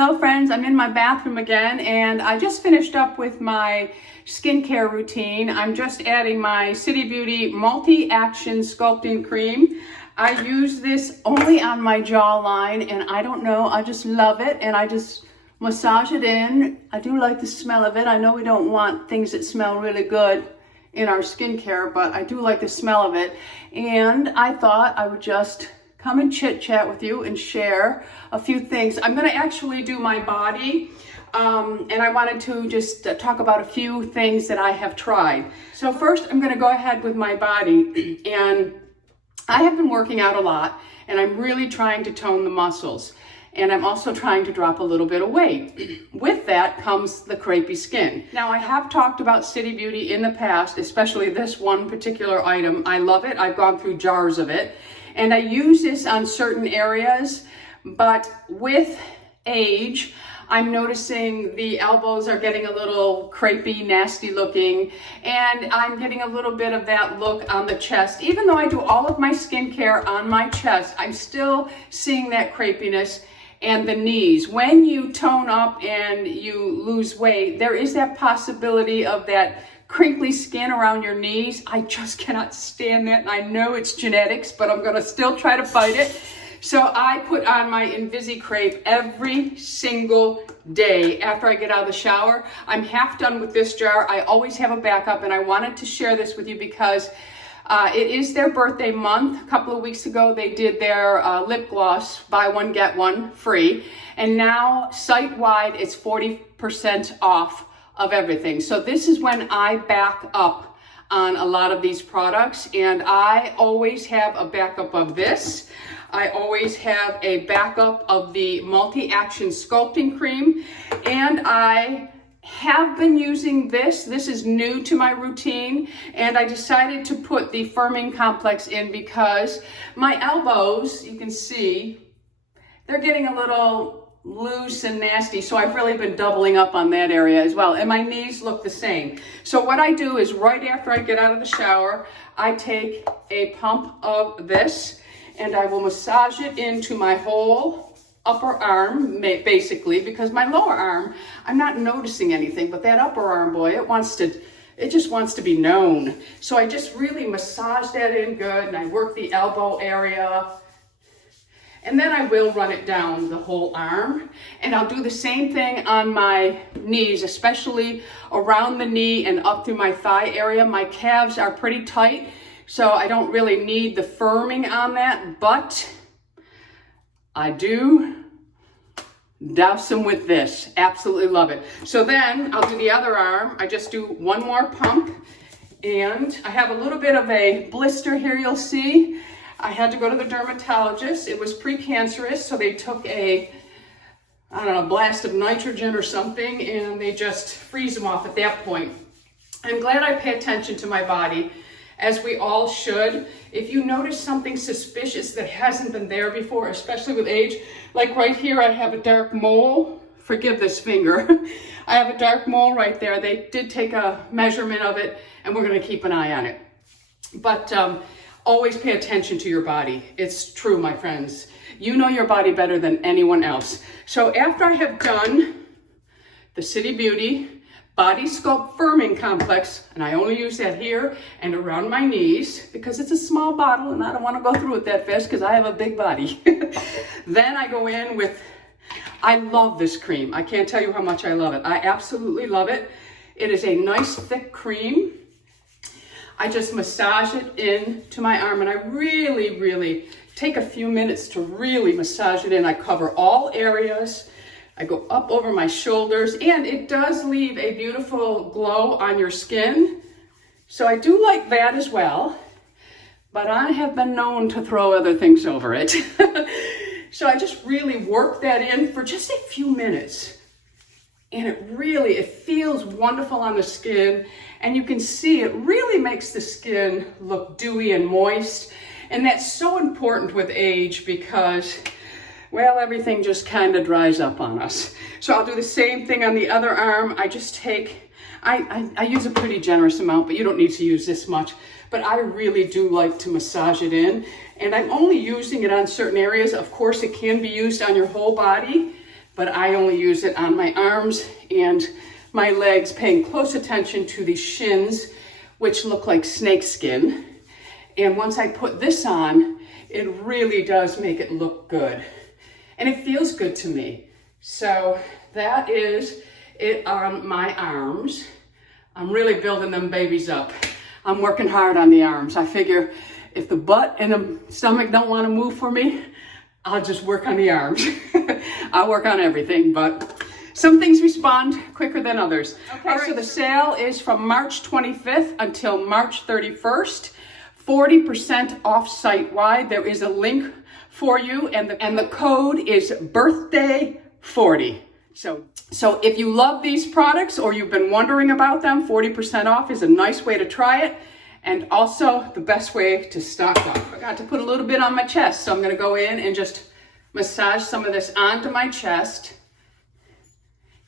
Hello friends, I'm in my bathroom again and I just finished up with my skincare routine. I'm just adding my City Beauty Multi-Action Sculpting Cream. I use this only on my jawline and I don't know, I just love it and I just massage it in. I do like the smell of it. I know we don't want things that smell really good in our skincare, but I do like the smell of it. And I thought I would just come and chit chat with you and share a few things. I'm going to actually do my body and I wanted to just talk about a few things that I have tried. So first I'm going to go ahead with my body, and I have been working out a lot and I'm really trying to tone the muscles, and I'm also trying to drop a little bit of weight. With that comes the crepey skin. Now I have talked about City Beauty in the past, especially this one particular item. I love it. I've gone through jars of it. And I use this on certain areas, but with age, I'm noticing the elbows are getting a little crepey, nasty looking, and I'm getting a little bit of that look on the chest. Even though I do all of my skincare on my chest, I'm still seeing that crepiness. And the knees. When you tone up and you lose weight, there is that possibility of that crinkly skin around your knees. I just cannot stand that, and I know it's genetics, but I'm gonna still try to fight it. So I put on my InvisiCrepe every single day after I get out of the shower. I'm half done with this jar. I always have a backup, and I wanted to share this with you because it is their birthday month. A couple of weeks ago, they did their lip gloss, buy one, get one free. And now, site-wide, it's 40% off of everything. So this is when I back up on a lot of these products, and I always have a backup of this. I always have a backup of the Multi-Action Sculpting Cream, and I have been using this. This is new to my routine, and I decided to put the firming complex in because my elbows, you can see, they're getting a little loose and nasty, so I've really been doubling up on that area as well, and my knees look the same. So what I do is right after I get out of the shower, I take a pump of this and I will massage it into my whole upper arm, basically, because my lower arm, I'm not noticing anything, but that upper arm, boy, it just wants to be known. So I just really massage that in good, and I work the elbow area. And then I will run it down the whole arm. And I'll do the same thing on my knees, especially around the knee and up through my thigh area. My calves are pretty tight, so I don't really need the firming on that, but I do douse them with this. Absolutely love it. So then I'll do the other arm. I just do one more pump, and I have a little bit of a blister here, you'll see. I had to go to the dermatologist. It was precancerous, so they took a, I don't know, blast of nitrogen or something, and they just freeze them off at that point. I'm glad I pay attention to my body, as we all should. If you notice something suspicious that hasn't been there before, especially with age, like right here, I have a dark mole. Forgive this finger. I have a dark mole right there. They did take a measurement of it, and we're gonna keep an eye on it. But always pay attention to your body. It's true, my friends. You know your body better than anyone else. So after I have done the City Beauty Body Sculpt Firming Complex, and I only use that here and around my knees because it's a small bottle and I don't want to go through it that fast because I have a big body. Then I go in with, I love this cream. I can't tell you how much I love it. I absolutely love it. It is a nice thick cream. I just massage it into my arm, and I really take a few minutes to really massage it in. I cover all areas. I go up over my shoulders, and it does leave a beautiful glow on your skin. So I do like that as well, but I have been known to throw other things over it. So I just really work that in for just a few minutes. And it feels wonderful on the skin, and you can see it really makes the skin look dewy and moist. And that's so important with age because, well, everything just kind of dries up on us. So I'll do the same thing on the other arm. I just take, I use a pretty generous amount, but you don't need to use this much. But I really do like to massage it in. And I'm only using it on certain areas. Of course, it can be used on your whole body, but I only use it on my arms and my legs, paying close attention to the shins, which look like snake skin. And once I put this on, it really does make it look good. And it feels good to me. So that is it on my arms. I'm really building them babies up. I'm working hard on the arms. I figure if the butt and the stomach don't want to move for me, I'll just work on the arms. I'll work on everything, but some things respond quicker than others. Okay, so the sale is from March 25th until March 31st. 40% off site-wide. There is a link for you, and the code is birthday40. So if you love these products or you've been wondering about them, 40% off is a nice way to try it, and also the best way to stock up. I forgot to put a little bit on my chest, so I'm going to go in and just massage some of this onto my chest,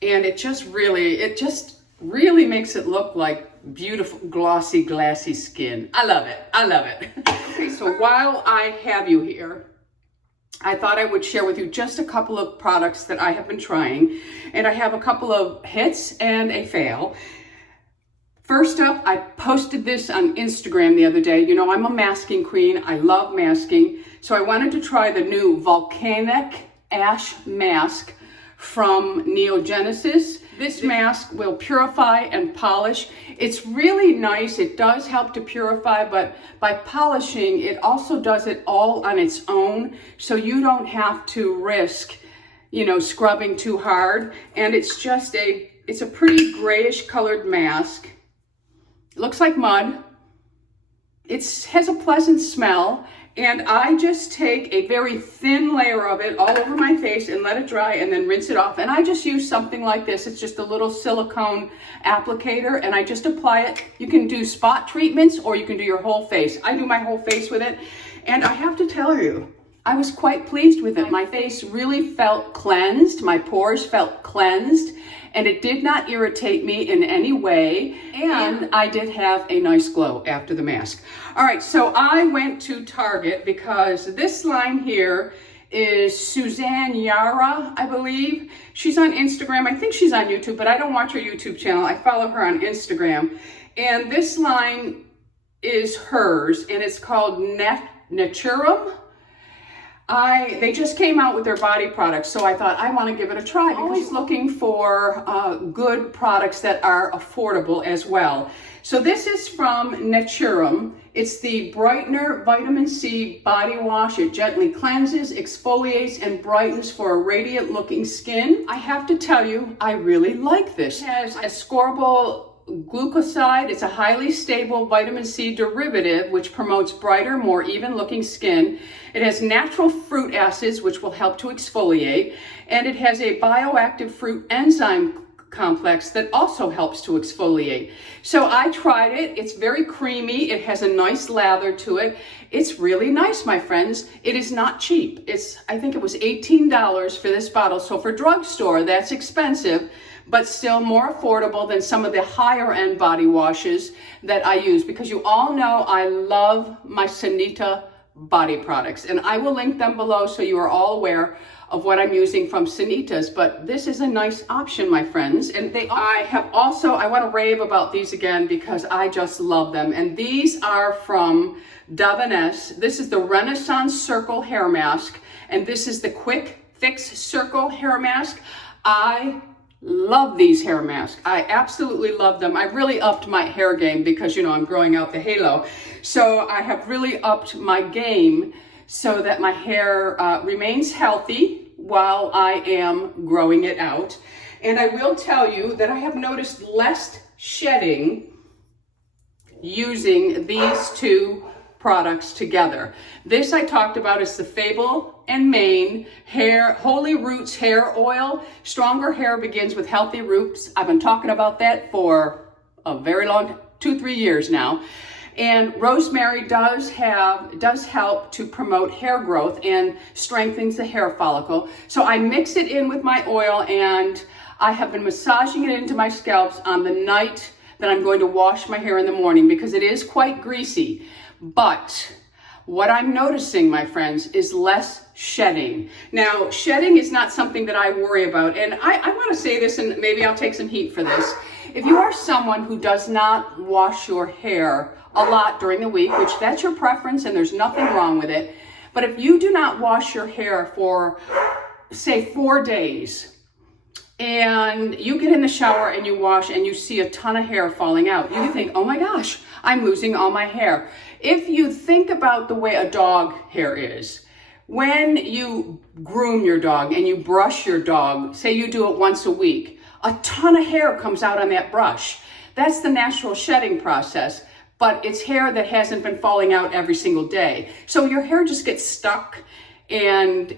and it just really makes it look like beautiful, glossy, glassy skin. I love it. I love it. Okay, so while I have you here, I thought I would share with you just a couple of products that I have been trying, and I have a couple of hits and a fail. First up, I posted this on Instagram the other day. You know, I'm a masking queen. I love masking. So I wanted to try the new Volcanic Ash Mask from Neogenesis. This mask will purify and polish. It's really nice. It does help to purify, but by polishing, it also does it all on its own. So you don't have to risk, you know, scrubbing too hard. And it's just it's a pretty grayish colored mask. It looks like mud. It has a pleasant smell. And I just take a very thin layer of it all over my face and let it dry and then rinse it off. And I just use something like this. It's just a little silicone applicator, and I just apply it. You can do spot treatments or you can do your whole face. I do my whole face with it. And I have to tell you, I was quite pleased with it. My face really felt cleansed. My pores felt cleansed. And it did not irritate me in any way. And I did have a nice glow after the mask. All right, so I went to Target because this line here is Suzanne Yara, I believe. She's on Instagram. I think she's on YouTube, but I don't watch her YouTube channel. I follow her on Instagram. And this line is hers, and it's called Naturum. They just came out with their body products, so I thought I want to give it a try. I'm always looking for good products that are affordable as well. So this is from Naturum. It's the Brightener Vitamin C Body Wash. It gently cleanses, exfoliates, and brightens for a radiant looking skin. I have to tell you, I really like this. It has ascorbyl glucoside. It's a highly stable vitamin C derivative which promotes brighter, more even looking skin. It has natural fruit acids which will help to exfoliate, and it has a bioactive fruit enzyme complex that also helps to exfoliate. So I tried it. It's very creamy. It has a nice lather to it. It's really nice, my friends. It is not cheap. I think it was $18 for this bottle. So for drugstore, that's expensive, but still more affordable than some of the higher end body washes that I use, because you all know I love my Sanitas body products, and I will link them below so you are all aware of what I'm using from Sanitas. But this is a nice option, my friends. And I want to rave about these again because I just love them. And these are from Davines. This is the Renaissance Circle Hair Mask, and this is the Quick Fix Circle Hair Mask. I love these hair masks. I absolutely love them. I really upped my hair game because, you know, I'm growing out the halo. So I have really upped my game so that my hair remains healthy while I am growing it out. And I will tell you that I have noticed less shedding using these two products together. This I talked about is the Fable and Mane Holy Roots Hair Oil. Stronger hair begins with healthy roots. I've been talking about that for a very long, 2-3 years now. And rosemary does help to promote hair growth and strengthens the hair follicle. So I mix it in with my oil, and I have been massaging it into my scalps on the night that I'm going to wash my hair in the morning because it is quite greasy. But what I'm noticing, my friends, is less shedding. Now, shedding is not something that I worry about. And I want to say this, and maybe I'll take some heat for this. If you are someone who does not wash your hair a lot during the week, which that's your preference and there's nothing wrong with it, but if you do not wash your hair for, say, 4 days, and you get in the shower and you wash and you see a ton of hair falling out, you think, oh my gosh, I'm losing all my hair. If you think about the way a dog hair is, when you groom your dog and you brush your dog, say you do it once a week, a ton of hair comes out on that brush. That's the natural shedding process, but it's hair that hasn't been falling out every single day. So your hair just gets stuck and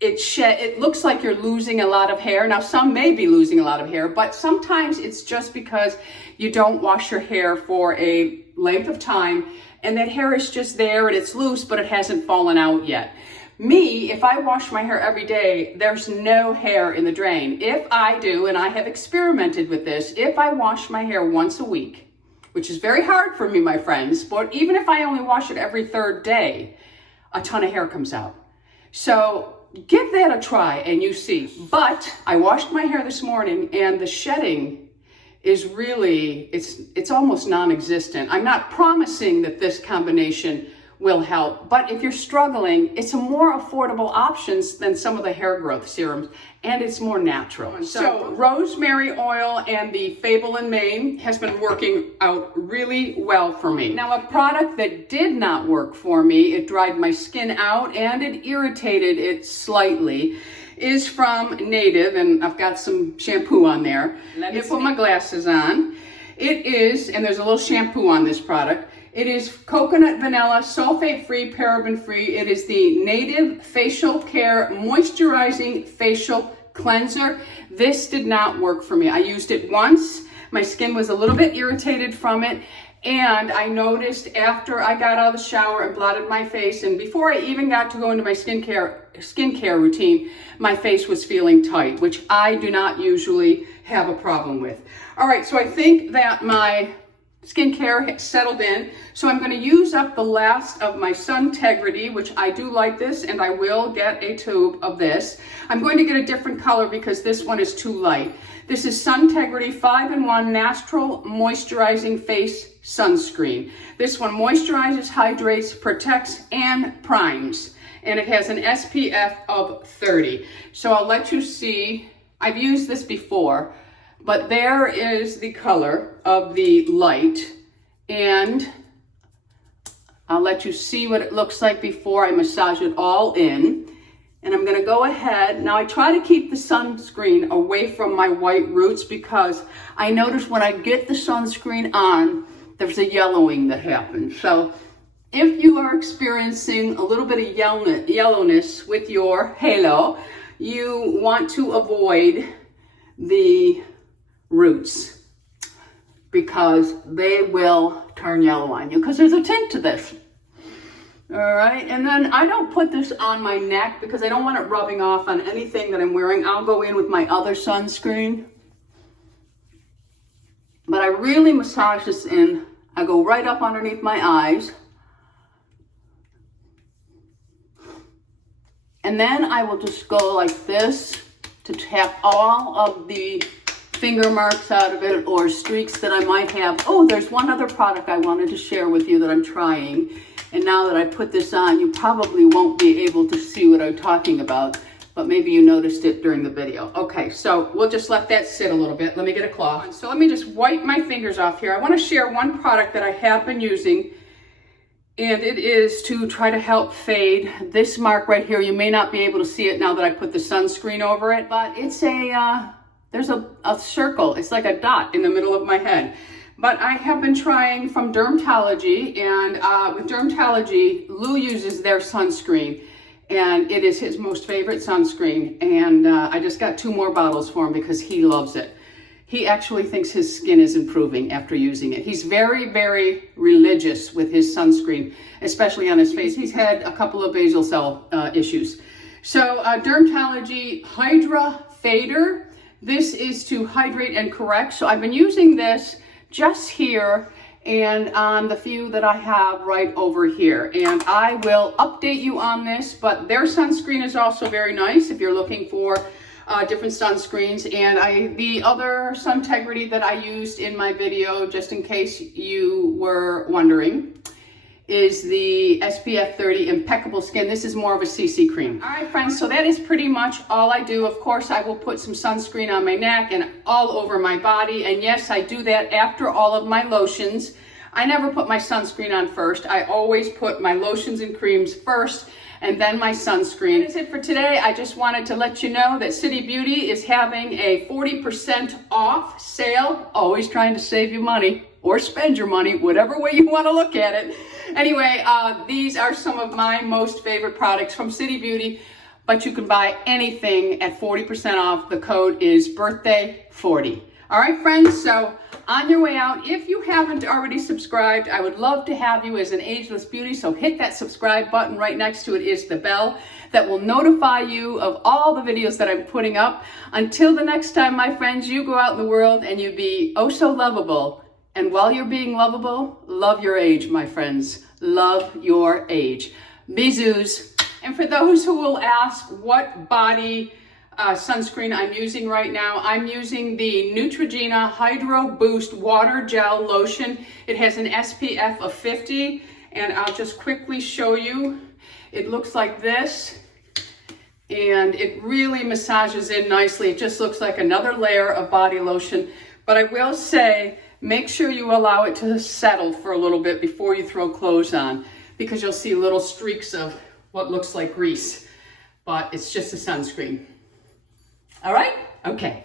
it looks like you're losing a lot of hair. Now, some may be losing a lot of hair, but sometimes it's just because you don't wash your hair for a length of time and that hair is just there and it's loose, but it hasn't fallen out yet. Me, if I wash my hair every day, there's no hair in the drain. If I do, and I have experimented with this, if I wash my hair once a week, which is very hard for me, my friends, but even if I only wash it every 3rd day, a ton of hair comes out. So give that a try and you see. But I washed my hair this morning and the shedding is really, it's almost non-existent. I'm not promising that this combination will help, but if you're struggling, it's a more affordable options than some of the hair growth serums, and it's more natural. So rosemary oil and the Fable and Mane has been working out really well for me. Now, a product that did not work for me, it dried my skin out and it irritated it slightly, is from Native, and I've got some shampoo on there. Let me put my glasses on. It is, and there's a little shampoo on this product. It is coconut vanilla, sulfate-free, paraben-free. It is the Native Facial Care Moisturizing Facial Cleanser. This did not work for me. I used it once. My skin was a little bit irritated from it. And I noticed after I got out of the shower and blotted my face, and before I even got to go into my skincare routine, my face was feeling tight, which I do not usually have a problem with. All right, so I think that my skincare has settled in. So I'm going to use up the last of my SUNTEGRITY, which I do like this, and I will get a tube of this. I'm going to get a different color because this one is too light. This is SUNTEGRITY 5-in-1 Natural Moisturizing Face Sunscreen. This one moisturizes, hydrates, protects, and primes. And it has an SPF of 30. So I'll let you see. I've used this before, but there is the color of the light, and I'll let you see what it looks like before I massage it all in. And I'm gonna go ahead. Now I try to keep the sunscreen away from my white roots because I notice when I get the sunscreen on, there's a yellowing that happens. So if you are experiencing a little bit of yellowness with your halo, you want to avoid the roots because they will turn yellow on you because there's a tint to this. All right, and then I don't put this on my neck because I don't want it rubbing off on anything that I'm wearing. I'll go in with my other sunscreen, but I really massage this in. I go right up underneath my eyes, and then I will just go like this to tap all of the finger marks out of it or streaks that I might have. Oh, there's one other product I wanted to share with you that I'm trying. And now that I put this on, you probably won't be able to see what I'm talking about, but maybe you noticed it during the video. Okay, so we'll just let that sit a little bit. Let me get a cloth. So let me just wipe my fingers off here. I want to share one product that I have been using, and it is to try to help fade this mark right here. You may not be able to see it now that I put the sunscreen over it, but it's there's a circle. It's like a dot in the middle of my head. But I have been trying from Dermatology, and with Dermatology, Lou uses their sunscreen, and it is his most favorite sunscreen, and I just got 2 more bottles for him because he loves it. He actually thinks his skin is improving after using it. He's very, very religious with his sunscreen, especially on his face. He's had a couple of basal cell issues. So Dermatology Hydra Fader. This is to hydrate and correct. So I've been using this just here, and on the few that I have right over here. And I will update you on this, but their sunscreen is also very nice if you're looking for different sunscreens. And the other SUNTEGRITY that I used in my video, just in case you were wondering, is the SPF 30 Impeccable Skin. This is more of a CC cream. All right, friends, so that is pretty much all I do. Of course, I will put some sunscreen on my neck and all over my body. And yes, I do that after all of my lotions. I never put my sunscreen on first. I always put my lotions and creams first, and then my sunscreen. That's it for today. I just wanted to let you know that City Beauty is having a 40% off sale. Always trying to save you money or spend your money, whatever way you want to look at it. Anyway, these are some of my most favorite products from City Beauty, but you can buy anything at 40% off. The code is birthday40. All right, friends, so on your way out, if you haven't already subscribed, I would love to have you as an Ageless Beauty, so hit that subscribe button. Right next to it is the bell that will notify you of all the videos that I'm putting up. Until the next time, my friends, you go out in the world and you be oh so lovable. And while you're being lovable, love your age, my friends. Love your age. BISOUS. And for those who will ask what body sunscreen I'm using right now, I'm using the Neutrogena Hydro Boost Water Gel Lotion. It has an SPF of 50, and I'll just quickly show you. It looks like this, and it really massages in nicely. It just looks like another layer of body lotion. But I will say, make sure you allow it to settle for a little bit before you throw clothes on, because you'll see little streaks of what looks like grease, but it's just a sunscreen. All right? Okay.